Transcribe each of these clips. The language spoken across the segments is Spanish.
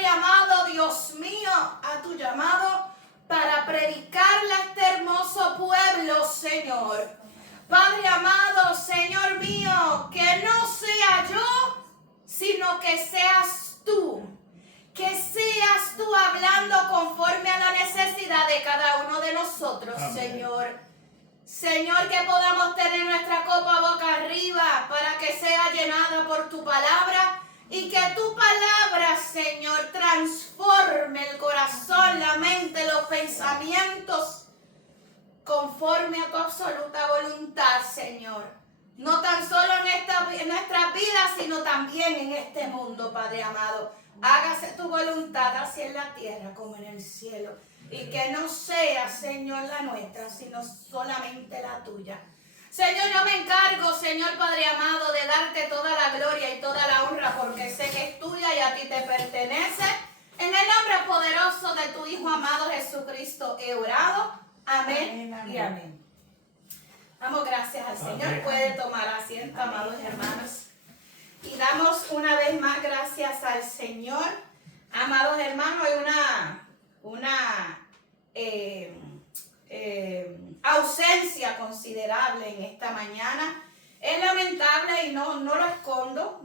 Padre amado, Dios mío, a tu llamado para predicarle a este hermoso pueblo, Señor. Padre amado, Señor mío, que no sea yo, sino que seas tú. Que seas tú hablando conforme a la necesidad de cada uno de nosotros, amén, Señor. Señor, que podamos tener nuestra copa boca arriba para que sea llenada por tu palabra y que tu palabra, Señor, transforme el corazón, la mente, los pensamientos conforme a tu absoluta voluntad, Señor. No tan solo en nuestras vidas, sino también en este mundo, Padre amado. Hágase tu voluntad así en la tierra como en el cielo. Y que no sea, Señor, la nuestra, sino solamente la tuya. Señor, yo me encargo, Señor Padre amado, de darte toda la gloria y toda la honra, porque sé que es tuya y a ti te pertenece. En el nombre poderoso de tu Hijo amado Jesucristo he orado. Amén, amén y amén. Damos gracias al Señor. Amén. Puede tomar asiento, amados hermanos. Y damos una vez más gracias al Señor. Amados hermanos, hay una ausencia considerable en esta mañana. Es lamentable y no lo escondo,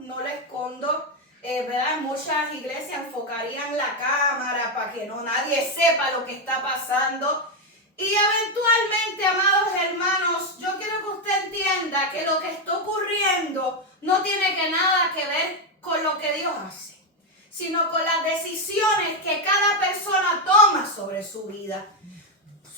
¿verdad? Muchas iglesias enfocarían la cámara para que nadie sepa lo que está pasando. Y eventualmente, amados hermanos, yo quiero que usted entienda que lo que está ocurriendo no tiene nada que ver con lo que Dios hace, sino con las decisiones que cada persona toma sobre su vida.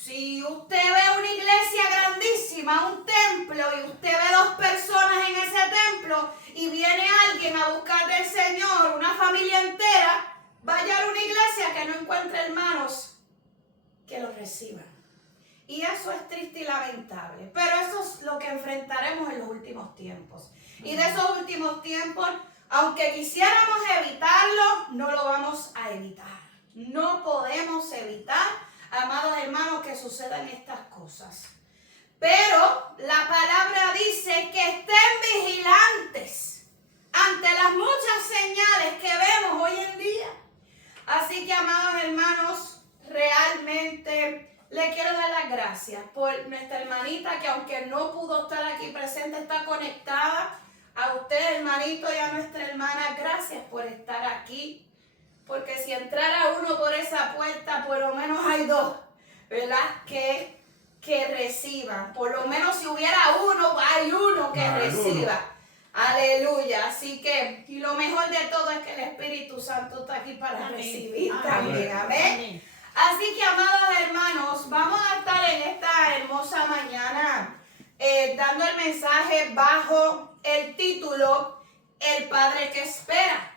Si usted ve una iglesia grandísima, un templo, y usted ve 2 personas en ese templo, y viene alguien a buscar del Señor, una familia entera, vaya a una iglesia que no encuentre hermanos que lo reciban. Y eso es triste y lamentable. Pero eso es lo que enfrentaremos en los últimos tiempos. Y de esos últimos tiempos, aunque quisiéramos evitarlo, no lo vamos a evitar. No podemos evitar, amados hermanos, que sucedan estas cosas. Pero la palabra dice que estén vigilantes ante las muchas señales que vemos hoy en día. Así que, amados hermanos, realmente le quiero dar las gracias por nuestra hermanita que, aunque no pudo estar aquí presente, está conectada. A usted, hermanito, y a nuestra hermana, gracias por estar aquí. Porque si entrara uno por esa puerta, por lo menos hay 2, ¿verdad? Que reciban. Por lo menos si hubiera uno, hay uno que reciba. Aleluya. Así que, y lo mejor de todo es que el Espíritu Santo está aquí para recibir también. Amén. Así que, amados hermanos, vamos a estar en esta hermosa mañana dando el mensaje bajo el título El Padre que Espera.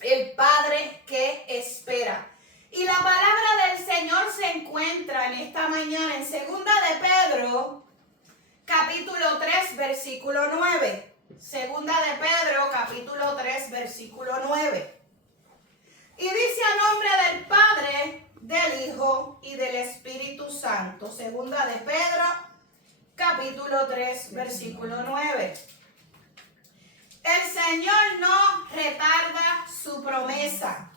El Padre que Espera. Y la palabra del Señor se encuentra en esta mañana en 2 de Pedro, capítulo 3, versículo 9. 2 de Pedro, capítulo 3, versículo 9. Y dice a nombre del Padre, del Hijo y del Espíritu Santo. 2 de Pedro, capítulo 3, versículo 9. El Señor no retarda su promesa,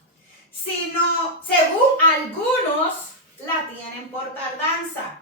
sino, según algunos, la tienen por tardanza,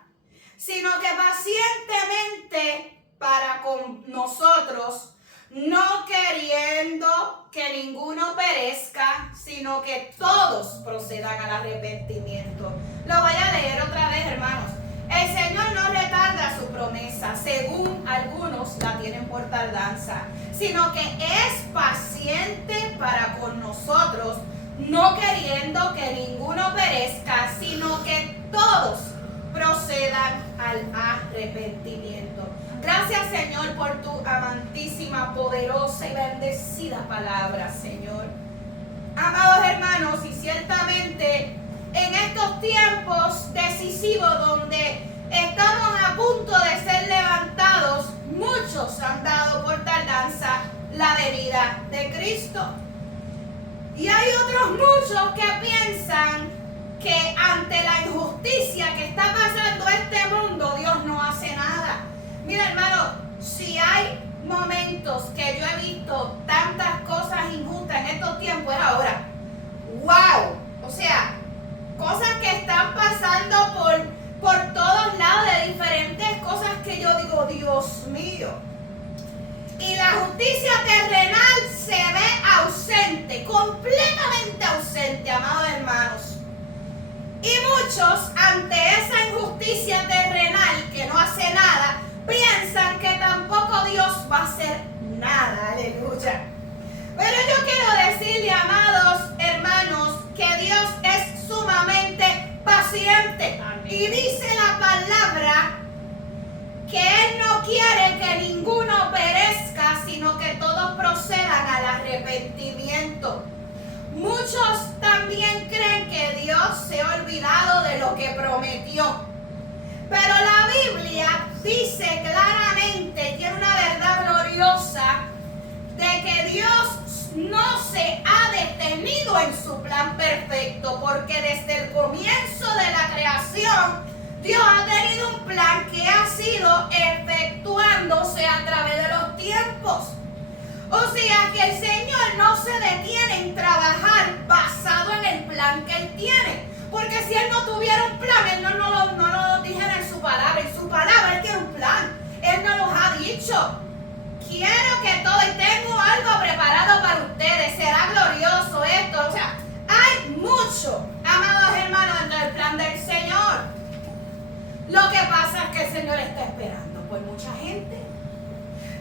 sino que pacientemente para con nosotros, no queriendo que ninguno perezca, sino que todos procedan al arrepentimiento. Lo voy a leer otra vez, hermanos. El Señor no retarda su promesa, según algunos la tienen por tardanza, sino que es paciente para con nosotros, no queriendo que ninguno perezca, sino que todos procedan al arrepentimiento. Gracias, Señor, por tu amantísima, poderosa y bendecida palabra, Señor. Amados hermanos, y ciertamente en estos tiempos decisivos donde estamos a punto de ser levantados, muchos han dado por tardanza la venida de Cristo. Y hay otros muchos que piensan que ante la injusticia que está pasando este mundo, Dios no hace nada. Mira, hermano, si hay momentos que yo he visto tantas cosas injustas en estos tiempos, es ahora. wow, o sea, cosas que están pasando por todos lados, de diferentes cosas que yo digo, Dios mío. Y la justicia terrenal se ve ausente, completamente ausente, amados hermanos. Y muchos, ante esa injusticia terrenal que no hace nada, piensan que tampoco Dios va a hacer nada. Aleluya. Pero yo quiero decirle, amados hermanos, que Dios es sumamente paciente. Amén. Y dice la palabra que Él no quiere que ninguno perezca, sino que todos procedan al arrepentimiento. Muchos también creen que Dios se ha olvidado de lo que prometió. Pero la Biblia dice claramente, tiene una verdad gloriosa, de que Dios no se ha detenido en su plan perfecto, porque desde el comienzo de la creación, Dios ha tenido un plan que ha sido efectuándose a través de los tiempos. O sea que el Señor no se detiene en trabajar basado en el plan que Él tiene. Porque si Él no tuviera un plan, Él no lo dijera en su palabra. En su palabra Él tiene un plan. Él no los ha dicho. Quiero que todo, y tengo algo preparado para ustedes. Será glorioso esto. O sea, hay mucho, amados hermanos, dentro del plan del Señor. Lo que pasa es que el Señor está esperando por mucha gente.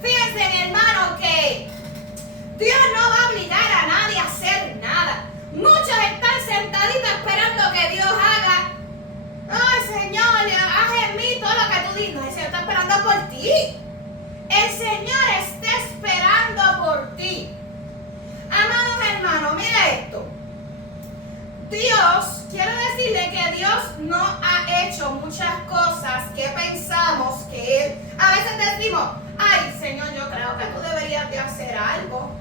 Fíjense, hermano, que Dios no va a obligar a nadie a hacer nada. Muchos están sentaditos esperando que Dios haga. Ay, Señor, haz en mí todo lo que tú dices. No, el Señor está esperando por ti. El Señor está esperando por ti. Amados hermanos, mira esto. Dios, quiero decirle que Dios no ha hecho muchas cosas que pensamos que Él. A veces decimos, ay, Señor, yo creo que tú deberías de hacer algo.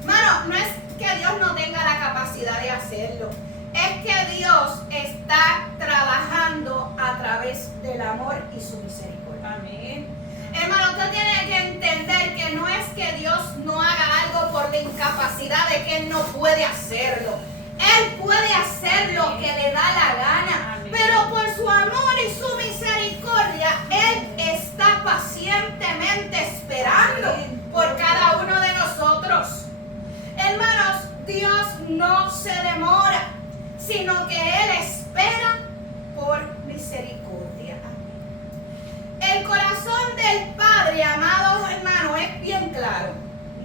Hermano, no es que Dios no tenga la capacidad de hacerlo. Es que Dios está trabajando a través del amor y su misericordia. Amén. Hermano, usted tiene que entender que no es que Dios no haga algo por la incapacidad de que Él no puede hacerlo. Él puede hacer lo que le da la gana. Amén. Pero por su amor y su misericordia, Él está pacientemente esperando. Amén. Por cada uno de nosotros. Hermanos, Dios no se demora, sino que Él espera por misericordia. El corazón del Padre, amados hermanos, es bien claro.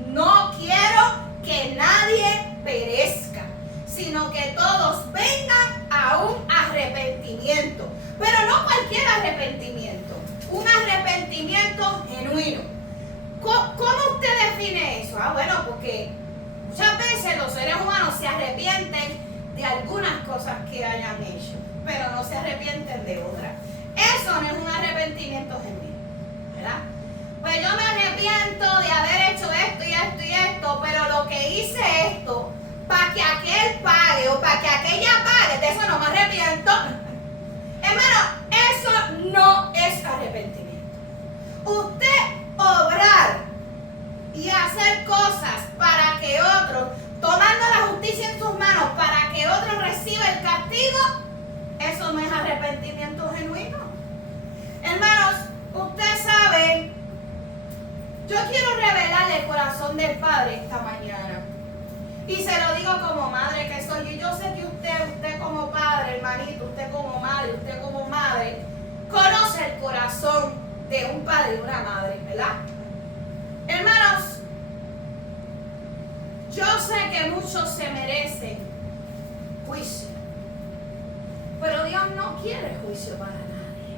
No quiero que nadie perezca, sino que todos vengan a un arrepentimiento. Pero no cualquier arrepentimiento, un arrepentimiento genuino. ¿Cómo usted define eso? Bueno, porque muchas veces los seres humanos se arrepienten de algunas cosas que hayan hecho, pero no se arrepienten de otras. Eso no es un arrepentimiento genuino, ¿verdad? Pues yo me arrepiento de haber hecho esto y esto y esto, pero lo que hice esto, para que aquel pague o para que aquella pague, de eso no me arrepiento. Hermano, eso no es arrepentimiento. Usted obrar y hacer cosas para que otro, tomando la justicia en sus manos para que otro reciba el castigo, eso no es arrepentimiento genuino. Hermanos, usted sabe, yo quiero revelarle el corazón del Padre esta mañana. Y se lo digo como madre que soy. Y yo sé que usted como padre, hermanito, usted como madre, conoce el corazón de un padre y de una madre, ¿verdad? Hermanos, yo sé que muchos se merecen juicio, pero Dios no quiere juicio para nadie.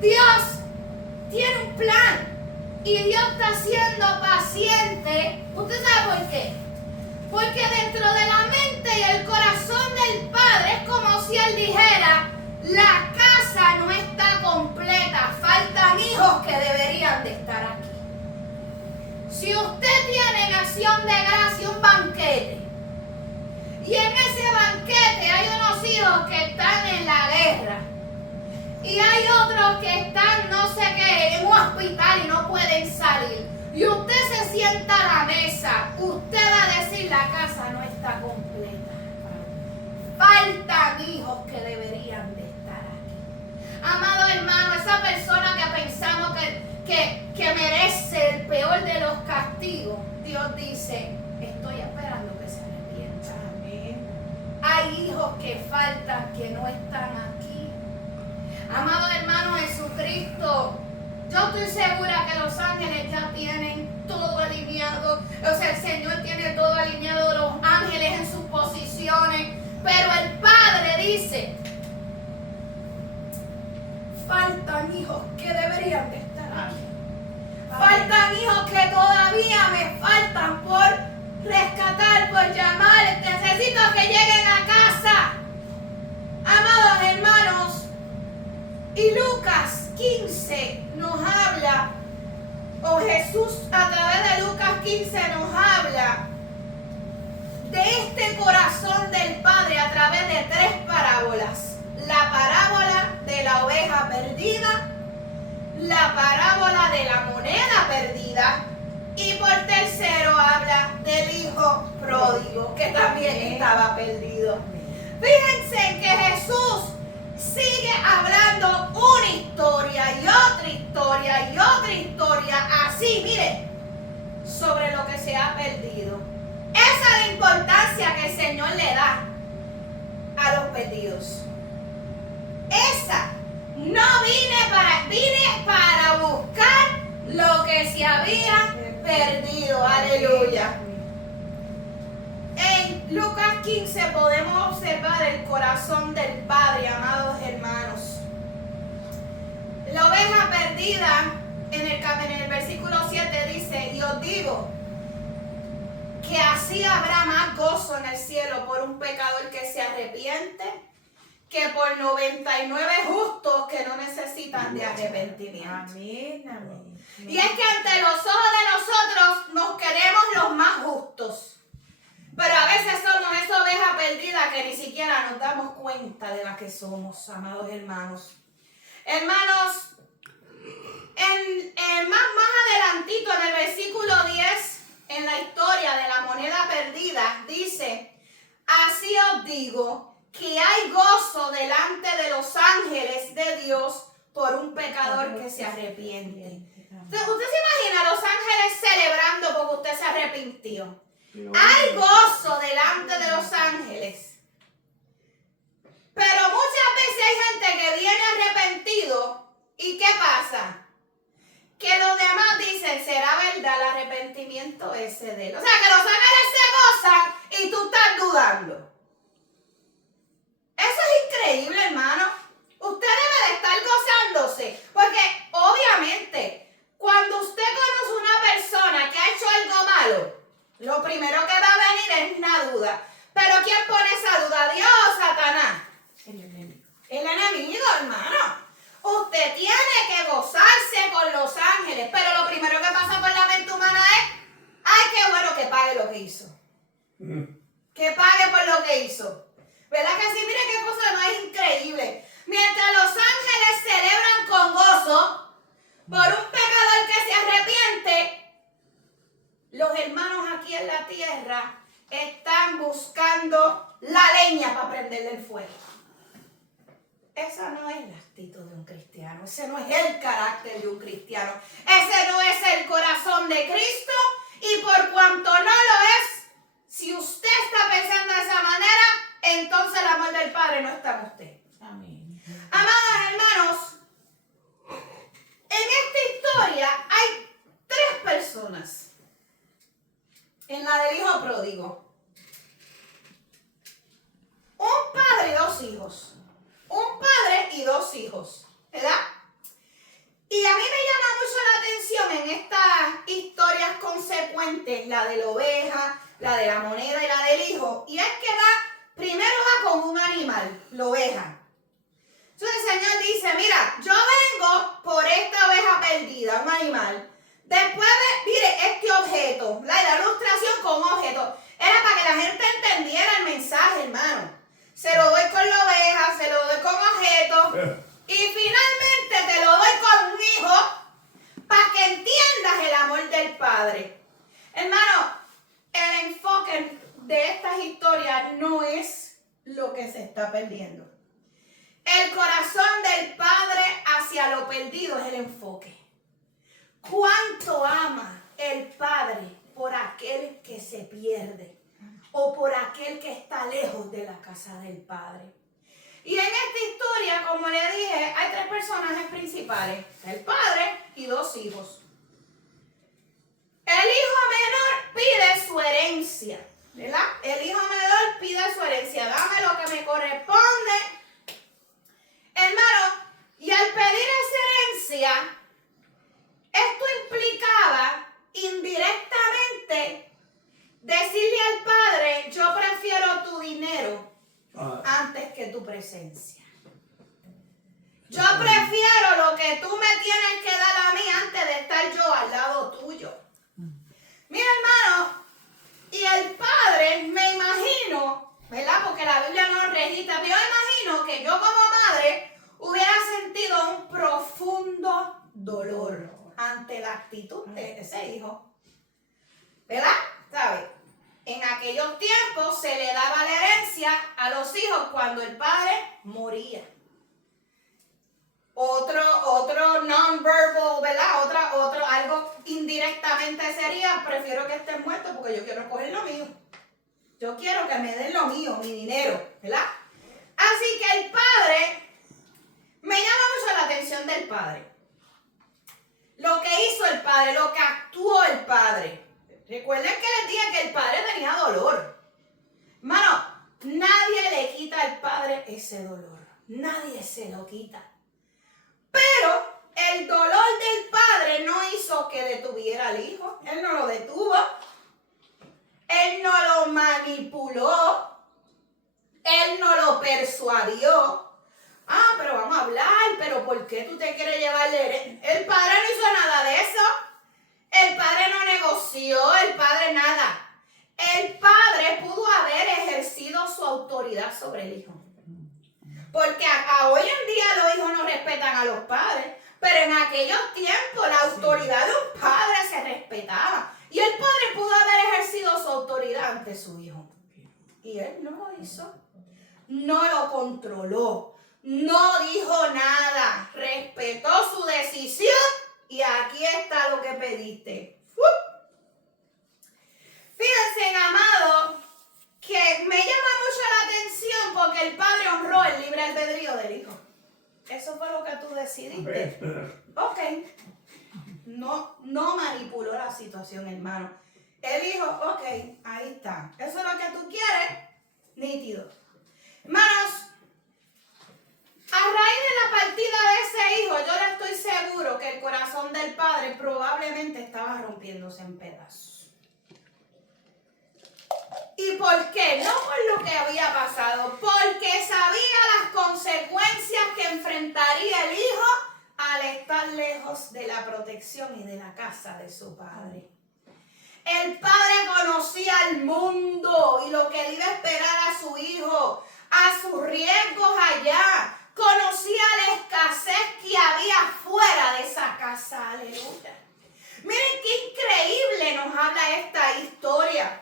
Dios tiene un plan y Dios está siendo paciente. ¿Usted sabe por qué? Porque dentro de la mente y el corazón del Padre es como si Él dijera: la casa no está completa, faltan hijos que deberían de estar aquí. Si usted tiene en acción de gracia un banquete y en ese banquete hay unos hijos que están en la guerra y hay otros que están no sé qué en un hospital y no pueden salir, y usted se sienta a la mesa, usted va a decir: la casa no está completa. Faltan hijos que deberían de estar aquí. Amado hermano, esa persona que pensamos que merece el peor de los castigos, Dios dice: estoy esperando que se arrepienta. Amén. Hay hijos que faltan, que no están aquí. Amado hermano, Jesucristo, yo estoy segura que los ángeles ya tienen todo alineado. O sea, el Señor tiene todo alineado, los ángeles en sus posiciones. Pero el Padre dice: faltan hijos que deberían de estar aquí. Faltan hijos que todavía me faltan por rescatar, por llamar. Necesito que lleguen a casa. Amados hermanos, y Lucas 15 nos habla, o Jesús a través de Lucas 15 nos habla de este corazón del Padre a través de 3 parábolas. La parábola de la oveja perdida, la parábola de la moneda perdida, y por tercero habla del hijo pródigo, que también estaba perdido. Fíjense que Jesús sigue hablando una historia y otra historia y otra historia, así, mire, sobre lo que se ha perdido. Esa es la importancia que el Señor le da a los perdidos. Esa. No vine para buscar lo que se había perdido. Aleluya. En Lucas 15 podemos observar el corazón del Padre, amados hermanos. La oveja perdida, en el versículo 7 dice: y os digo que así habrá más gozo en el cielo por un pecador que se arrepiente que por 99 justos que no necesitan de arrepentimiento. Amén, amén. Y es que ante los ojos de nosotros nos queremos los más justos. Pero a veces somos esa oveja perdida que ni siquiera nos damos cuenta de la que somos, amados hermanos. Hermanos, más adelantito en el versículo 10, en la historia de la moneda perdida, dice: así os digo que hay gozo delante de los ángeles de Dios por un pecador que se arrepiente. Entonces, ¿usted se imagina a los ángeles celebrando porque usted se arrepintió? Hay gozo delante de los ángeles. Pero muchas veces hay gente que viene arrepentido, ¿y qué pasa? Que los demás dicen: ¿será verdad el arrepentimiento ese de él? O sea, que los ángeles se gozan y tú estás dudando. Eso es increíble, hermano. Usted debe de estar gozándose, porque obviamente cuando usted conoce una persona que ha hecho algo malo, lo primero que va a venir es una duda. Pero ¿quién pone esa duda? ¿Dios o Satanás? El enemigo. El enemigo, hermano. Usted tiene que gozarse con los ángeles, pero lo primero que pasa por la mente humana es: ay, qué bueno que pague lo que hizo. Que pague por lo que hizo. ¿Verdad que sí? Mire qué cosa no es increíble. Mientras los ángeles celebran con gozo por un pecador que se arrepiente, los hermanos aquí en la tierra están buscando la leña para prenderle el fuego. Esa no es la actitud de un cristiano. Ese no es el carácter de un cristiano. Ese no es el corazón de Cristo. Y por cuanto no lo es, si usted está pensando de esa manera, entonces el amor del Padre no está en usted. Amén. Amados hermanos, en esta historia hay 3 personas. En la del hijo pródigo, un padre y 2 hijos. Un padre y 2 hijos, ¿verdad? Y a mí me llama mucho la atención en estas historias consecuentes, la de la oveja, la de la moneda y la del hijo, y es que primero va con un animal, la oveja. Entonces el Señor dice: mira, yo vengo por esta oveja perdida, un animal. Después mire, este objeto, la ilustración con objeto, era para que la gente entendiera el mensaje, hermano. Se lo doy con la oveja, se lo doy con objeto, y finalmente te lo doy con un hijo, para que entiendas el amor del Padre. perdiendo. El corazón del Padre hacia lo perdido es el enfoque. ¿Cuánto ama el Padre por aquel que se pierde o por aquel que está lejos de la casa del Padre? Y en esta historia, como le dije, hay tres personajes principales, el padre y dos hijos. El hijo menor pide su herencia, ¿verdad? El hijo menor pide su herencia, dame lo que me corresponde. Hermano, y al pedir esa herencia, esto implicaba indirectamente decirle al padre, yo prefiero tu dinero antes que tu presencia. Yo prefiero lo que tú me tienes que dar a mí antes de estar yo al lado tuyo. Mira, hermano, y el padre, me imagino, ¿verdad? Porque la Biblia no registra, pero yo imagino que yo como madre hubiera sentido un profundo dolor ante la actitud de ese hijo. ¿Verdad? ¿Sabes? En aquellos tiempos se le daba la herencia a los hijos cuando el padre moría. Otro non-verbal, ¿verdad? Otro, algo indirectamente sería, prefiero que estés muerto porque yo quiero coger lo mío. Yo quiero que me den lo mío, mi dinero, ¿verdad? Así que el padre, me llama mucho la atención del padre. Lo que hizo el padre, lo que actuó el padre. Recuerden que les dije que el padre tenía dolor. Hermano, nadie le quita al padre ese dolor. Nadie se lo quita. Pero el dolor del padre no hizo que detuviera al hijo. Él no lo detuvo. Él no lo manipuló. Él no lo persuadió. Ah, pero vamos a hablar. Pero ¿por qué tú te quieres llevarle? El padre no hizo nada de eso. El padre no negoció, el padre nada. El padre pudo haber ejercido su autoridad sobre el hijo. Porque hoy en día los hijos no respetan a los padres, pero en aquellos tiempos la autoridad de un padre se respetaba. Y el padre pudo haber ejercido su autoridad ante su hijo. Y él no lo hizo. No lo controló. No dijo nada. Respetó su decisión. Y aquí está lo que pediste. Fíjense, amado, que me llama mucho la atención porque el padre honró el libre albedrío del hijo. Eso fue lo que tú decidiste. Ok. No manipuló la situación, hermano. Él dijo, ok, ahí está. Eso es lo que tú quieres, nítido. Hermanos, a raíz de la partida de ese hijo, yo le estoy seguro que el corazón del padre probablemente estaba rompiéndose en pedazos. ¿Y por qué? No por lo que había pasado, porque sabía las consecuencias que enfrentaría el hijo al estar lejos de la protección y de la casa de su padre. El padre conocía el mundo y lo que le iba a esperar a su hijo, a sus riesgos allá. Conocía la escasez que había fuera de esa casa. Aleluya. Miren qué increíble nos habla esta historia.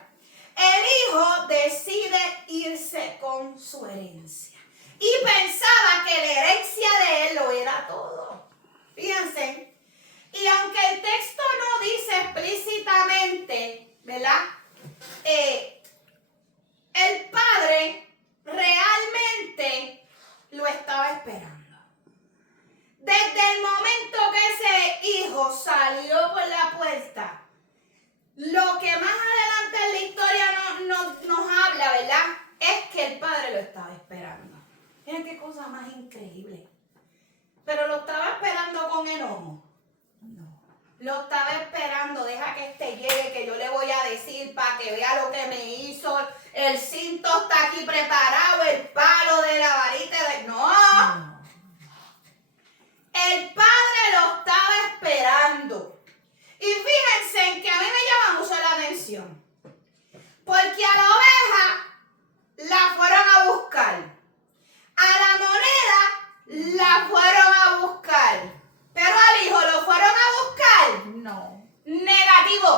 El hijo decide irse con su herencia. Y pensaba que la herencia de él lo era todo. Fíjense. Y aunque el texto no dice explícitamente, ¿verdad? El padre realmente lo estaba esperando. Desde el momento que ese hijo salió por la puerta, lo que más adelante en la historia nos habla, ¿verdad? Es que el padre lo estaba esperando. Miren qué cosa más increíble. Pero lo estaba esperando con enojo. No. Lo estaba esperando, deja que llegue, que yo le voy a decir para que vea lo que me hizo. El cinto está aquí preparado, el palo de la varita de... No. El padre lo estaba esperando. Y fíjense en que a mí me llama mucho la atención. Porque a la oveja la fueron a buscar. A la moneda la fueron a buscar. Pero al hijo lo fueron a buscar. No. Negativo.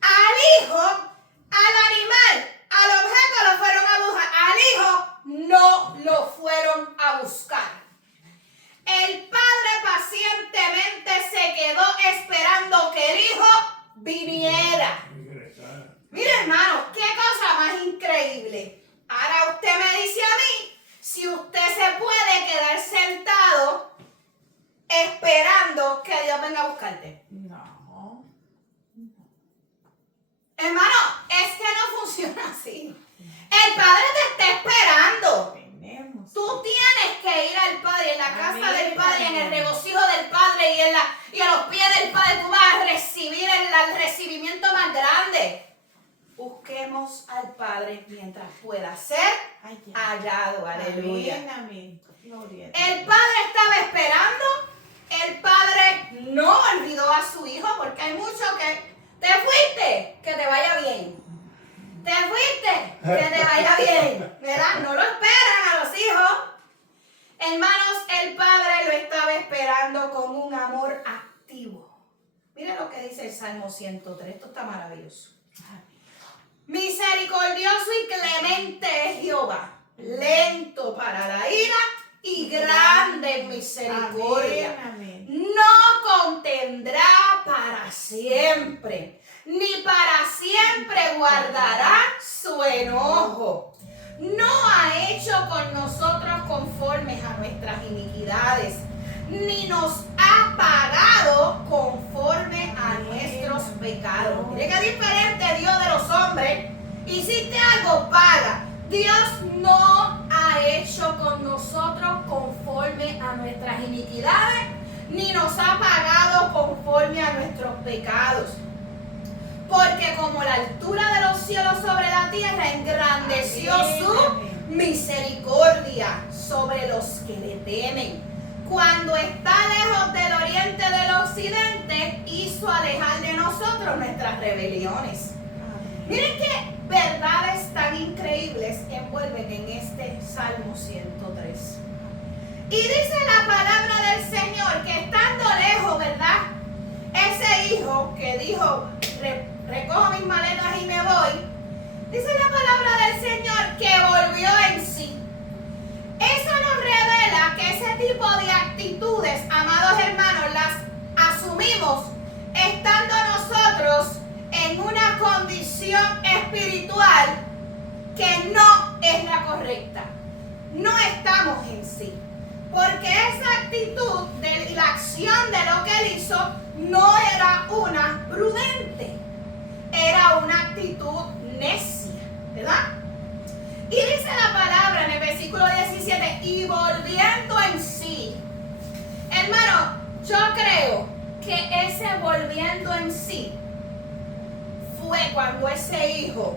Al hijo, al animal, al objeto lo fueron a buscar. Al hijo, no que Dios venga a buscarte. No. Hermano, es que no funciona así. El Padre te está esperando. Tú tienes que ir al Padre, en la casa del Padre, en el regocijo del Padre y a los pies del Padre. Tú vas a recibir el recibimiento más grande. Busquemos al Padre mientras pueda ser hallado. Aleluya. Amén, amén. Gloria a Dios. El Padre estaba esperando. El Padre no olvidó a su Hijo, porque hay muchos que te fuiste, que te vaya bien. Te fuiste, que te vaya bien. ¿Verdad? No lo esperan a los hijos. Hermanos, el Padre lo estaba esperando con un amor activo. Mire lo que dice el Salmo 103. Esto está maravilloso. Misericordioso y clemente es Jehová, lento para la ira y grande en misericordia. Amén, amén. No contendrá para siempre, ni para siempre guardará su enojo. No ha hecho con nosotros conformes a nuestras iniquidades, ni nos ha pagado conforme a nuestros pecados. Mire qué diferente Dios de los hombres. Hiciste algo, paga. Dios no ha hecho con nosotros conforme a nuestras iniquidades, ni nos ha pagado conforme a nuestros pecados. Porque como la altura de los cielos sobre la tierra, engrandeció su misericordia sobre los que le temen. Cuando está lejos del oriente del occidente, hizo alejar de nosotros nuestras rebeliones. Miren qué verdades tan increíbles envuelven en este Salmo 103. Y dice la palabra del Señor que estando lejos, ¿verdad? Ese hijo que dijo, recojo mis maletas y me voy, dice la palabra del Señor que volvió en sí. Eso nos revela que ese tipo de actitudes, amados hermanos, las asumimos estando nosotros en una condición espiritual que no es la correcta. No estamos en sí. Porque esa actitud de la acción de lo que él hizo no era una prudente. Era una actitud necia, ¿verdad? Y dice la palabra en el versículo 17, y volviendo en sí. Hermano, yo creo que ese volviendo en sí fue cuando ese hijo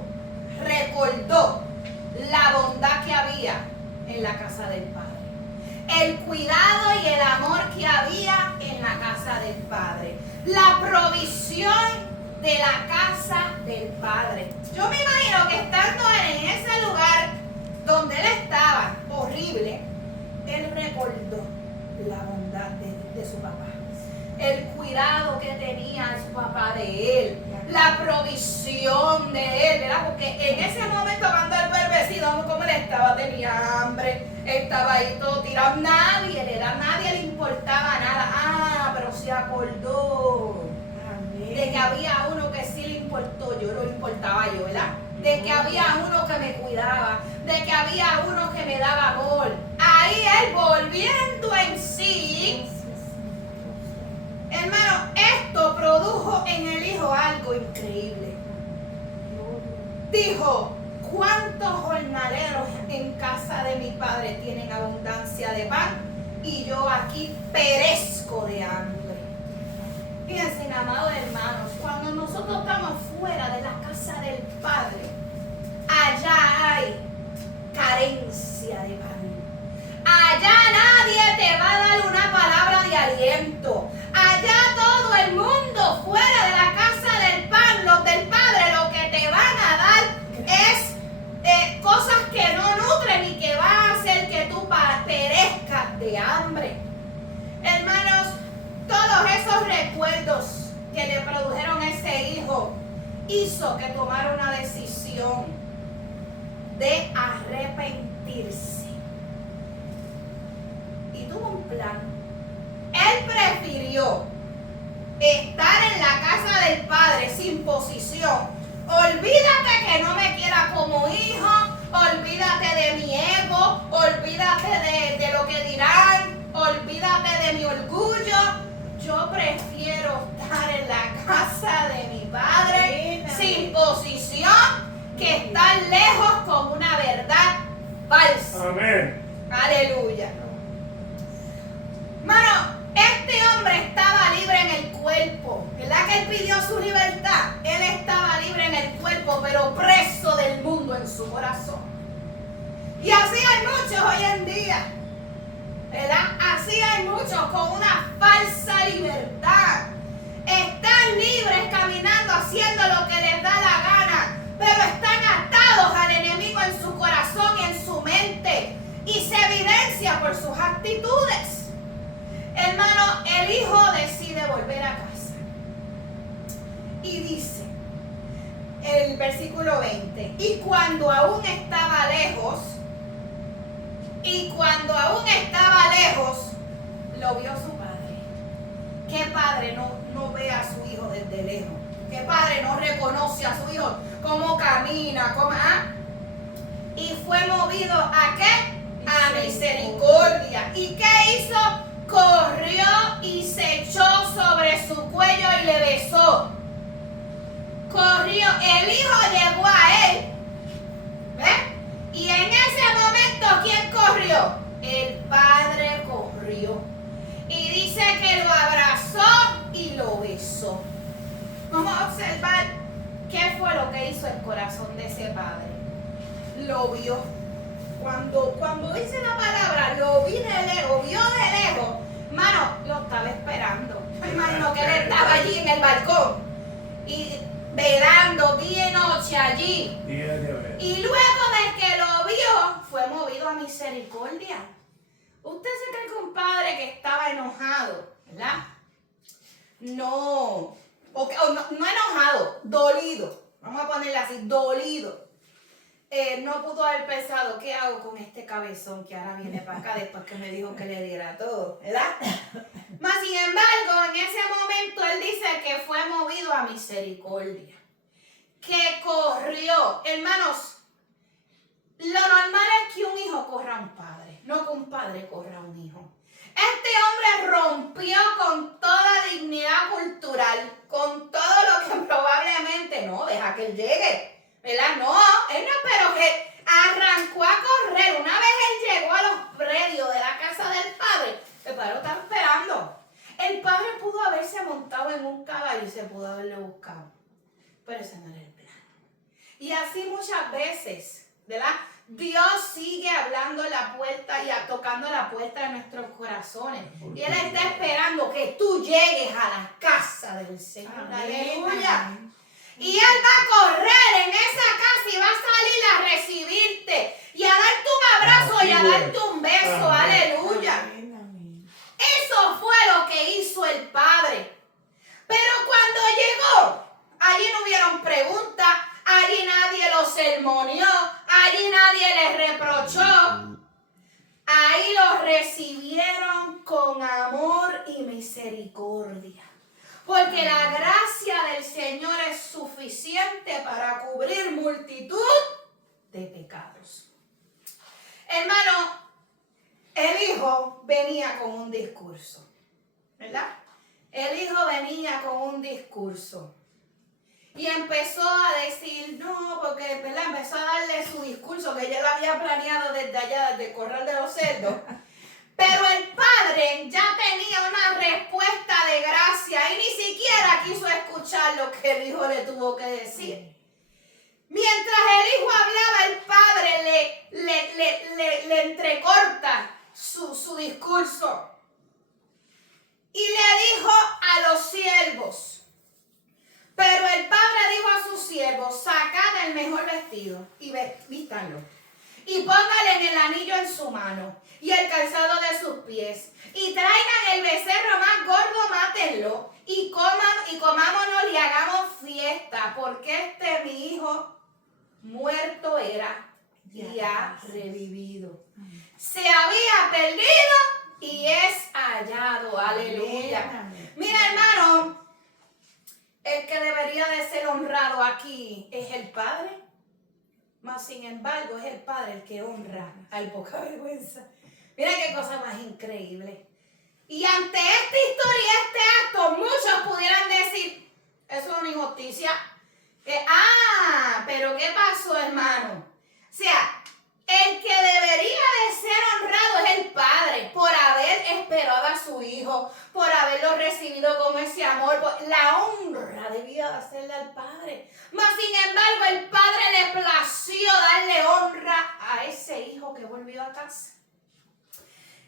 recordó la bondad que había en la casa del Padre. El cuidado y el amor que había en la casa del Padre. La provisión de la casa del Padre. Yo me imagino que estando en ese lugar donde él estaba, horrible, él recordó la bondad de su papá. El cuidado que tenía su papá de él. La provisión de él, ¿verdad? Porque en ese momento cuando él fue vestido, como él estaba, tenía hambre, estaba ahí todo tirado. Nadie le importaba nada. Pero se acordó de que había uno que sí le importó, yo no le importaba yo, ¿verdad? De que había uno que me cuidaba, de que había uno que me daba amor. Ahí él volviendo en sí. Hermano, esto produjo en el hijo algo increíble. Dijo, ¿cuántos jornaleros en casa de mi padre tienen abundancia de pan? Y yo aquí perezco de hambre. Fíjense, amados hermanos, cuando nosotros estamos fuera de la casa del Padre, allá hay carencia de pan. Allá nadie te va a dar una palabra de aliento. Allá todo el mundo fuera de la casa del pan, los del Padre, lo que te van a dar es cosas que no nutren y que van a hacer que tú perezcas de hambre. Hermanos, todos esos recuerdos que le produjeron a ese hijo hizo que tomara una decisión de arrepentirse. Y tuvo un plan. Él prefirió estar en la casa del Padre sin posición. Olvídate que no me quiera como hijo, olvídate de mi ego, olvídate de lo que dirán, olvídate de mi orgullo. Yo prefiero estar lejos con una verdad falsa. Amén. Aleluya. Mano, este hombre estaba libre en el cuerpo. ¿Verdad que él pidió su libertad? Él estaba libre en el cuerpo, pero preso del mundo en su corazón. Y así hay muchos hoy en día. ¿Verdad? Así hay muchos con una falsa libertad. Están libres caminando, haciendo lo que les da la gana, pero están atados al enemigo en su corazón y en su mente. Y se evidencia por sus actitudes. Hermano, el hijo decide volver a casa. Y dice, el versículo 20, y cuando aún estaba lejos, lo vio su padre. ¿Qué padre no ve a su hijo desde lejos? ¿Qué padre no reconoce a su hijo? ¿Cómo camina? Y fue movido ¿a qué? A misericordia. ¿Y qué hizo? Corrió y se echó sobre su cuello y le besó. Corrió. El hijo llegó a él. ¿Ves? Y en ese momento, ¿quién corrió? El padre corrió. Y dice que lo abrazó y lo besó. Vamos a observar qué fue lo que hizo el corazón de ese padre. Lo vio. Cuando dice la palabra, lo vio de lejos, hermano, lo estaba esperando. Me imagino que él estaba allí en el balcón y velando día y noche allí. Y luego de que lo vio, fue movido a misericordia. Usted se cree que un padre que estaba enojado, ¿verdad? No enojado, dolido. Vamos a ponerle así, dolido. No pudo haber pensado, ¿qué hago con este cabezón que ahora viene para acá después que me dijo que le diera todo? ¿Verdad? Mas, sin embargo, en ese momento él dice que fue movido a misericordia. Que corrió. Hermanos, lo normal es que un hijo corra a un padre, no que un padre corra a un hijo. Este hombre rompió con toda dignidad cultural, con todo lo que probablemente no, deja que él llegue, ¿verdad? No, él no esperó, que arrancó a correr. Una vez él llegó a los predios de la casa del padre, el padre lo estaba esperando. El padre pudo haberse montado en un caballo y se pudo haberle buscado, pero ese no era el plan. Y así muchas veces, ¿verdad? Dios sigue hablando la puerta y tocando la puerta de nuestros corazones. Y Él está esperando que tú llegues a la casa del Señor. Aleluya. Y Él va a correr en esa casa y va a salir a recibirte y a darte un abrazo y a darte un beso. Aleluya. Eso fue lo que hizo el Padre. Pero cuando llegó, allí no hubieron preguntas. Allí nadie lo sermoneó, allí nadie le reprochó. Ahí lo recibieron con amor y misericordia. Porque la gracia del Señor es suficiente para cubrir multitud de pecados. Hermano, el hijo venía con un discurso, ¿verdad? El hijo venía con un discurso. Y empezó a decir, no, porque, ¿verdad? Empezó a darle su discurso que ya lo había planeado desde allá, desde el corral de los cerdos. Pero el padre ya tenía una respuesta de gracia y ni siquiera quiso escuchar lo que el hijo le tuvo que decir. Mientras el hijo hablaba, el padre le entrecorta su discurso. Y le dijo a los siervos. Pero el padre dijo a sus siervos, sacad el mejor vestido y vístanlo. Y póngale el anillo en su mano y el calzado de sus pies. Y traigan el becerro más gordo, mátenlo. Y comámonos y hagamos fiesta. Porque mi hijo muerto era y ha revivido. Se había perdido y es hallado. Aleluya. Mira, hermano. El que debería de ser honrado aquí es el Padre, mas sin embargo es el Padre el que honra al poca vergüenza. Mira qué cosa más increíble. Y ante esta historia y este acto, muchos pudieran decir, eso es una injusticia. Pero ¿qué pasó, hermano? O sea, el que debería de ser honrado es el padre por haber esperado a su hijo, por haberlo recibido con ese amor. La honra debía de hacerle al padre. Mas, sin embargo, el padre le plació darle honra a ese hijo que volvió a casa.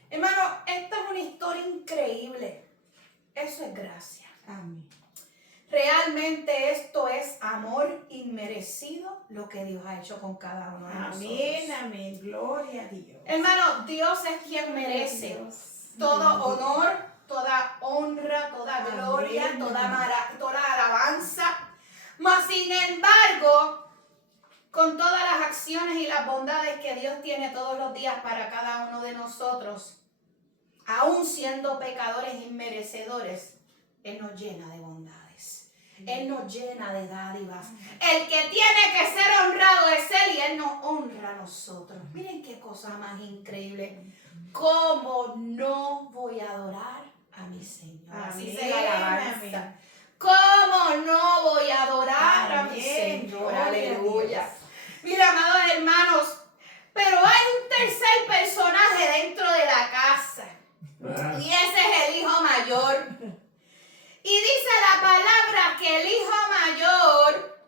Hermano, esta es una historia increíble. Eso es gracia. Amén. Realmente esto es amor inmerecido, lo que Dios ha hecho con cada uno de nosotros. Amén, amén. Gloria a Dios. Hermano, Dios es quien merece todo honor, toda honra, toda gloria, Amén. toda alabanza. Mas, sin embargo, con todas las acciones y las bondades que Dios tiene todos los días para cada uno de nosotros, aún siendo pecadores inmerecedores, Él nos llena de bondades. Él nos llena de dádivas. El que tiene que ser honrado es Él y Él nos honra a nosotros. Miren qué cosa más increíble. ¿Cómo no voy a adorar a mi Señor? Así Amén, se la alabanza. amén. ¿Cómo no voy a adorar a mi Amén, Señor? gloria a Aleluya. Dios. Mira, amados hermanos, pero hay un tercer personaje dentro de la casa. Y ese es el hijo mayor. Y dice la palabra que el hijo mayor,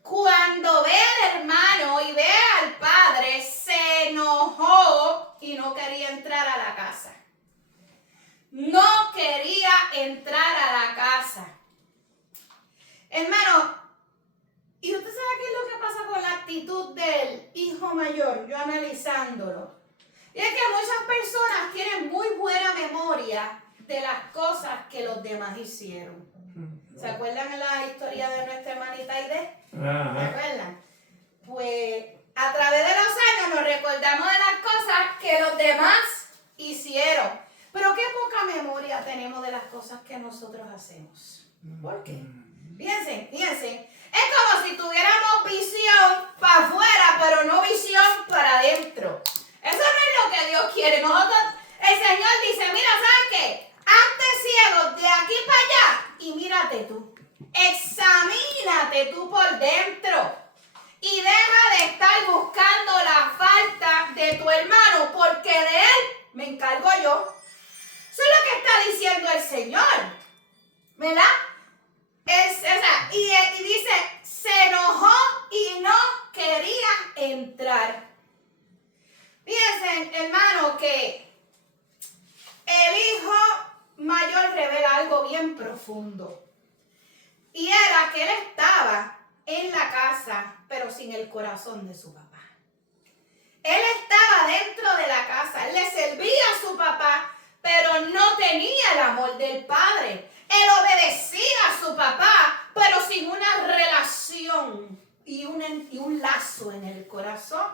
cuando ve al hermano y ve al padre, se enojó y no quería entrar a la casa. No quería entrar a la casa. Hermano, ¿y usted sabe qué es lo que pasa con la actitud del hijo mayor? Yo analizándolo. Y es que muchas personas tienen muy buena memoria de las cosas que los demás hicieron. ¿Se acuerdan de la historia de nuestra hermanita Aide? ¿Se acuerdan? Pues a través de los años nos recordamos de las cosas que los demás hicieron. Pero qué poca memoria tenemos de las cosas que nosotros hacemos. ¿Por qué? Piensen. Es como si tuviéramos visión para afuera, pero no visión para adentro. Eso no es lo que Dios quiere. El Señor dice, mira, ¿sabes qué? Hazte ciego de aquí para allá y mírate tú. Examínate tú por dentro. Y deja de estar buscando la falta de tu hermano, porque de él me encargo yo. Eso es lo que está diciendo el Señor. ¿Verdad? Y dice, se enojó y no quería entrar. Fíjense, hermano, que el hijo mayor revela algo bien profundo. Y era que él estaba en la casa, pero sin el corazón de su papá. Él estaba dentro de la casa, él le servía a su papá, pero no tenía el amor del padre. Él obedecía a su papá, pero sin una relación y un lazo en el corazón.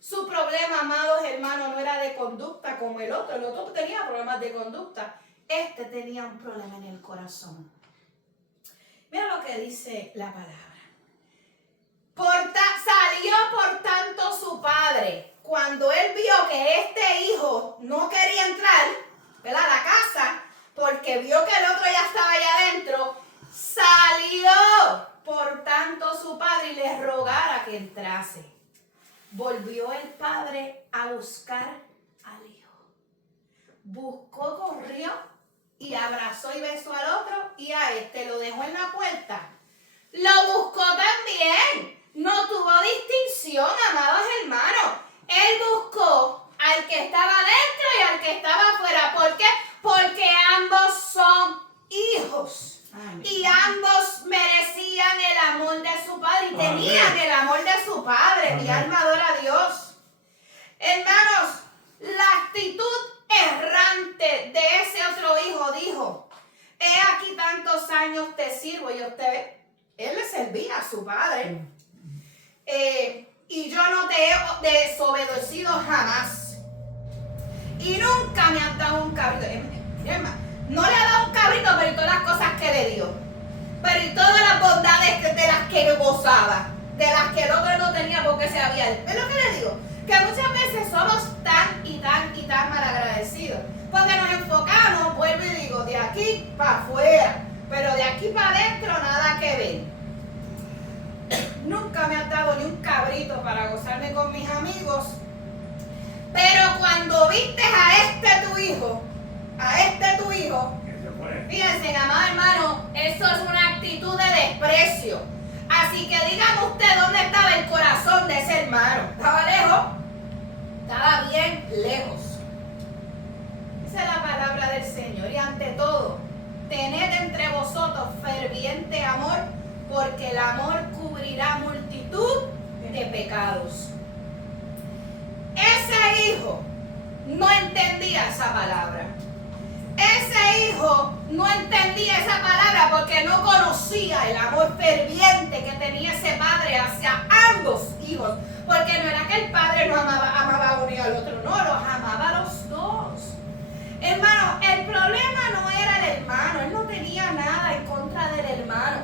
Su problema, amados hermanos, no era de conducta como el otro. El otro tenía problemas de conducta. Este tenía un problema en el corazón. Mira lo que dice la palabra. Salió por tanto su padre, cuando él vio que este hijo no quería entrar, ¿verdad?, a la casa, porque vio que el otro ya estaba allá adentro, salió por tanto su padre y le rogara que entrase. Volvió el padre a buscar al hijo. Buscó, corrió y abrazó y besó al otro, y a este lo dejó en la puerta. Lo buscó también. No tuvo distinción, amados hermanos. Él buscó al que estaba dentro y al que estaba afuera. ¿Por qué? Porque ambos son hijos. Amén. Y ambos merecían el amor de su padre y tenían el amor de su padre. Amén. Mi alma adora a Dios. Hermanos, la actitud errante de ese otro hijo dijo: he aquí tantos años te sirvo. Y él le servía a su padre. Y yo no te he desobedecido jamás. Y nunca me has dado un cabrito. No le ha dado un cabrito, pero y todas las cosas que le dio. Pero y todas las bondades de las que gozaba. De las que el otro no tenía porque se había. ¿Ves lo que le digo? Que muchas veces somos tan malagradecidos. Porque nos enfocamos, vuelvo y digo, de aquí para afuera. Pero de aquí para adentro nada que ver. nunca me has dado ni un cabrito para gozarme con mis amigos. Pero cuando viste a este tu hijo, fíjense, amado hermano, eso es una actitud de desprecio. Así que dígame usted dónde estaba el corazón de ese hermano. ¿Estaba lejos? Estaba bien lejos. Esa es la palabra del Señor. Y ante todo, tened entre vosotros ferviente amor, porque el amor cubrirá multitud de pecados. Ese hijo no entendía esa palabra. Ese hijo no entendía esa palabra porque no conocía el amor ferviente que tenía ese padre hacia ambos hijos. Porque no era que el padre no amaba a uno y al otro, no, los amaba a los dos. Hermano, el problema no era el hermano, él no tenía nada en contra del hermano.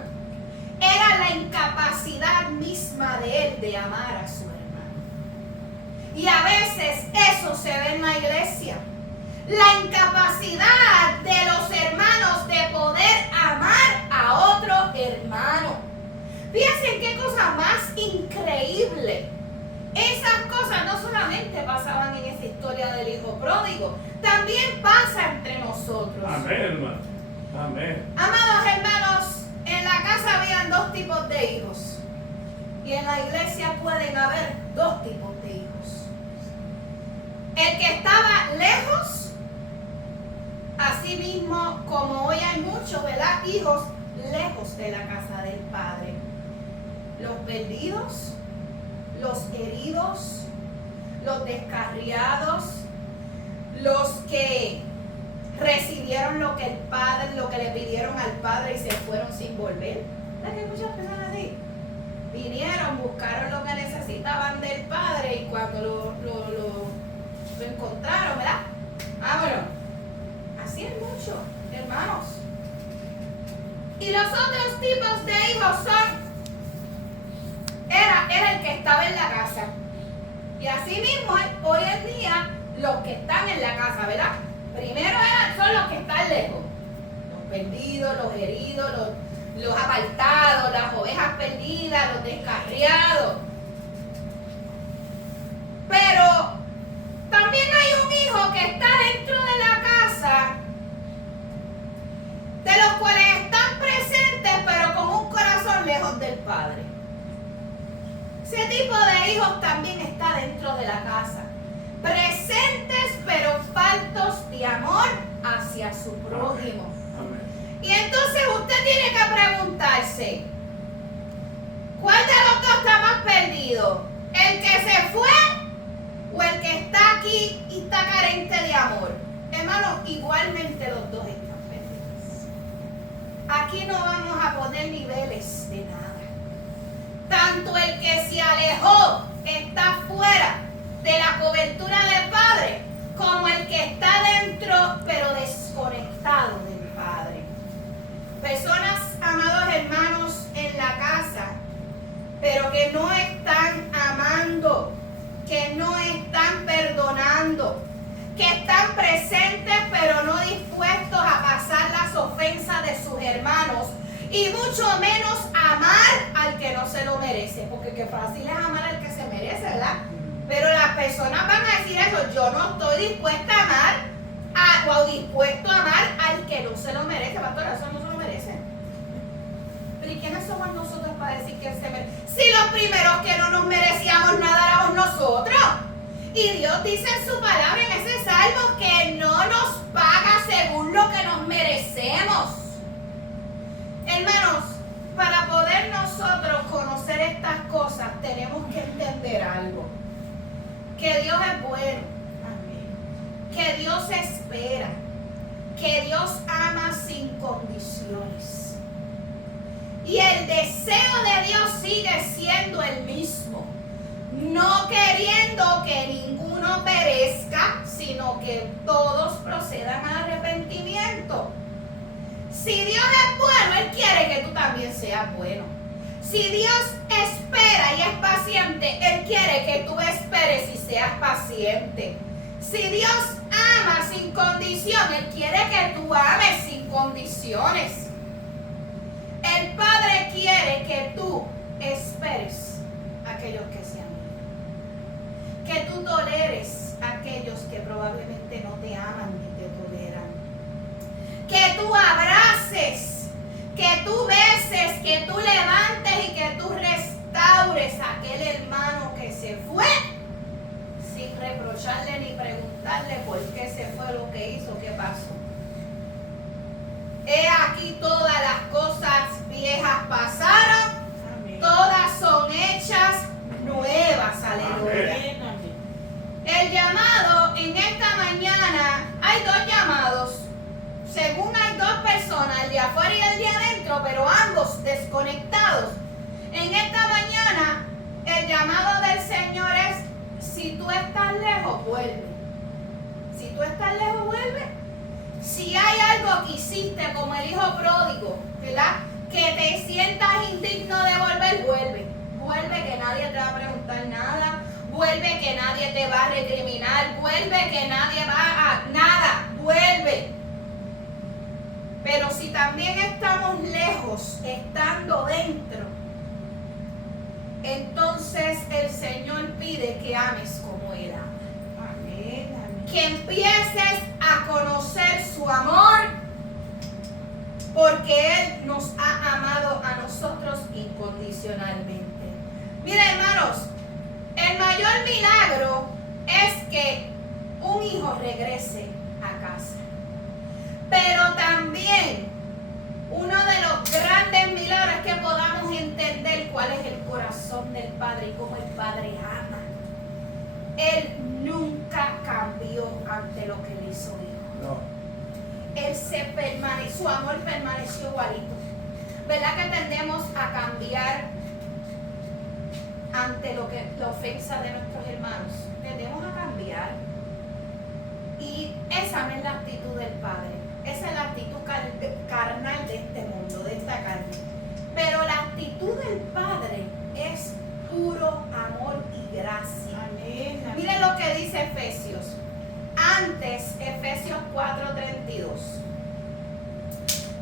Era la incapacidad misma de él de amar a su hermano. Y a veces eso se ve en la iglesia. La incapacidad de los hermanos de poder amar a otro hermano. Fíjense qué cosa más increíble. Esas cosas no solamente pasaban en esa historia del hijo pródigo, también pasa entre nosotros. Amén, hermano. Amén. Amados hermanos, en la casa habían dos tipos de hijos. Y en la iglesia pueden haber dos tipos de hijos. El que estaba lejos, así mismo como hoy hay muchos, ¿verdad? Hijos lejos de la casa del Padre. Los perdidos, los heridos, los descarriados, los que recibieron lo que le pidieron al Padre y se fueron sin volver. ¿Verdad que hay muchas personas así? Vinieron, buscaron lo que necesitaban del Padre y cuando lo encontraron, ¿verdad? Vámonos. Así es mucho, hermanos. Y los otros tipos de hijos era el que estaba en la casa. Y así mismo, hoy en día, los que están en la casa, ¿verdad? Primero son los que están lejos. Los perdidos, los heridos, los apartados, las ovejas perdidas, los descarriados. Pero también hay un hijo que está dentro de la casa, de los cuales están presentes, pero con un corazón lejos del Padre. Ese tipo de hijos también está dentro de la casa, presentes, pero faltos de amor hacia su prójimo. Amén. Y entonces usted tiene que preguntarse, ¿cuál de los dos está más perdido? ¿El que se fue o el que está aquí y está carente de amor? Hermanos, igualmente los dos están perdidos. Aquí no vamos a poner niveles de nada. Tanto el que se alejó está fuera de la cobertura del Padre, como el que está dentro pero desconectado del Padre. Personas, amados hermanos, en la casa, pero que no están amando, que no están perdonando, que están presentes pero no dispuestos a pasar las ofensas de sus hermanos, y mucho menos amar al que no se lo merece, porque qué fácil es amar al que se merece, ¿verdad? Pero las personas van a decir eso: yo no estoy dispuesta a amar o dispuesto a amar al que no se lo merece. Pastor, eso no se lo merece. Pero ¿y quiénes somos nosotros para decir que él se merece? Si los primeros que no nos merecíamos nada éramos nosotros. Y Dios dice en su palabra, en ese salmo, que no nos paga según lo que nos merecemos. Hermanos, para poder nosotros conocer estas cosas, tenemos que entender algo. Que Dios es bueno. Amén. Que Dios espera. Que Dios ama sin condiciones. Y el deseo de Dios sigue siendo el mismo. No queriendo que ninguno perezca, sino que todos procedan al arrepentimiento. Si Dios es bueno, Él quiere que tú también seas bueno. Si Dios espera y es paciente, Él quiere que tú esperes y seas paciente. Si Dios ama sin condición, Él quiere que tú ames sin condiciones. El Padre quiere que tú esperes a aquellos que se aman. Que tú toleres a aquellos que probablemente no te aman ni te toleran. Que tú abraces, que tú beses, que tú levantes y que tú restaures a aquel hermano que se fue sin reprocharle ni preguntarle por qué se fue, lo que hizo, qué pasó. He aquí todas las cosas viejas pasaron, Amén. todas son hechas nuevas, aleluya. Amén, amén. El llamado en esta mañana, hay dos llamados. Según hay dos personas, el de afuera y el de adentro, pero ambos desconectados. En esta mañana, el llamado del Señor es: si tú estás lejos, vuelve. Si tú estás lejos, vuelve. Si hay algo que hiciste como el hijo pródigo, ¿verdad?, que te sientas indigno de volver, vuelve. Vuelve, que nadie te va a preguntar nada. Vuelve, que nadie te va a recriminar. Vuelve, que nadie va a nada. Vuelve. Pero si también estamos lejos, estando dentro, entonces el Señor pide que ames como Él ama. Amén, amén. Que empieces a conocer su amor, porque Él nos ha amado a nosotros incondicionalmente. Mira, hermanos, el mayor milagro es que un hijo regrese a casa. Pero también uno de los grandes milagros es que podamos entender cuál es el corazón del Padre y cómo el Padre ama. Él nunca cambió ante lo que le hizo hijo. No. Él su amor permaneció igualito. ¿Verdad que tendemos a cambiar ante la ofensa de nuestros hermanos? Tendemos a cambiar. Y esa no es la actitud del Padre. Esa es la actitud carnal de este mundo, de esta carne. Pero la actitud del Padre es puro amor y gracia. Amén, amén. Mire lo que dice Efesios. Antes, Efesios 4:32.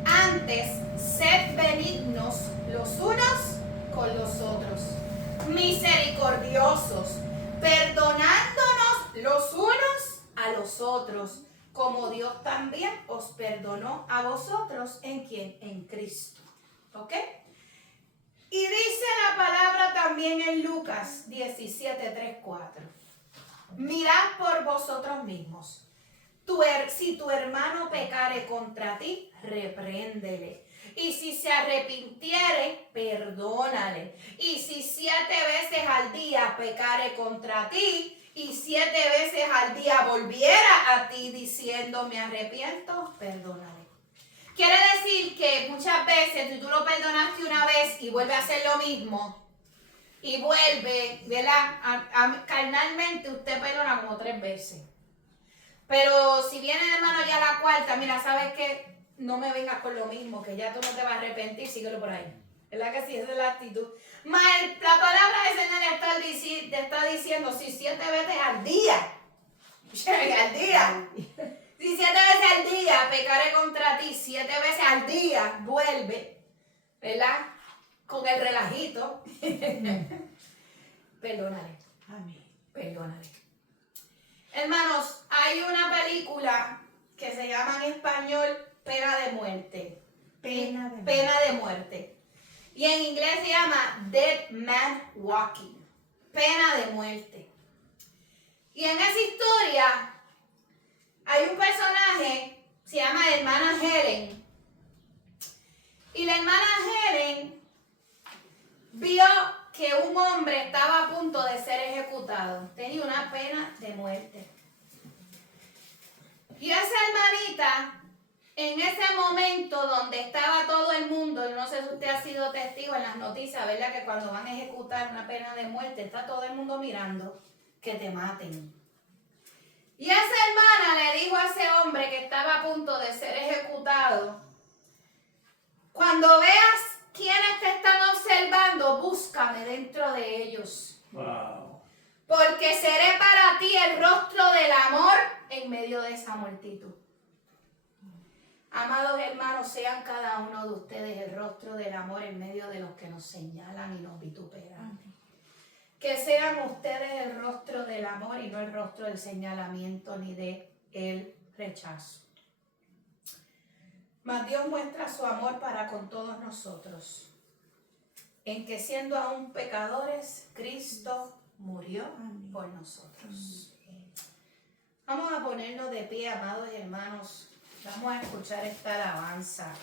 Antes, sed benignos los unos con los otros, misericordiosos, perdonándonos los unos a los otros, como Dios también os perdonó a vosotros. ¿En quién? En Cristo. ¿Ok? Y dice la palabra también en Lucas 17:3-4. Mirad por vosotros mismos. Si tu hermano pecare contra ti, repréndele. Y si se arrepintiere, perdónale. Y si 7 veces al día pecare contra ti, y 7 veces al día volviera a ti diciendo me arrepiento, perdónale. Quiere decir que muchas veces, si tú lo perdonaste una vez y vuelve a hacer lo mismo, y vuelve, ¿verdad? Carnalmente usted perdona como 3 veces. Pero si viene el hermano ya a la cuarta, mira, ¿sabes qué? No me vengas con lo mismo, que ya tú no te vas a arrepentir, síguelo por ahí. ¿Verdad que sí? Esa es la actitud. Mas la palabra del Señor está diciendo, si 7 veces al día, al día, si 7 veces al día pecaré contra ti, 7 veces al día vuelve, ¿verdad? Con el relajito, perdónale, Amén. perdónale. Hermanos, hay una película que se llama en español Pena de Muerte. Pena de Pena de muerte. Y en inglés se llama Dead Man Walking. Pena de muerte. Y en esa historia hay un personaje, se llama la hermana Helen. Y la hermana Helen vio que un hombre estaba a punto de ser ejecutado. Tenía una pena de muerte. Y esa hermanita, en ese momento donde estaba todo el mundo, no sé si usted ha sido testigo en las noticias, ¿verdad? Que cuando van a ejecutar una pena de muerte, está todo el mundo mirando que te maten. Y esa hermana le dijo a ese hombre que estaba a punto de ser ejecutado, cuando veas quiénes te están observando, búscame dentro de ellos. Wow. Porque seré para ti el rostro del amor en medio de esa multitud. Amados hermanos, sean cada uno de ustedes el rostro del amor en medio de los que nos señalan y nos vituperan. Que sean ustedes el rostro del amor y no el rostro del señalamiento ni del rechazo. Mas Dios muestra su amor para con todos nosotros, en que siendo aún pecadores, Cristo murió por nosotros. Vamos a ponernos de pie, amados hermanos. Vamos a escuchar esta alabanza.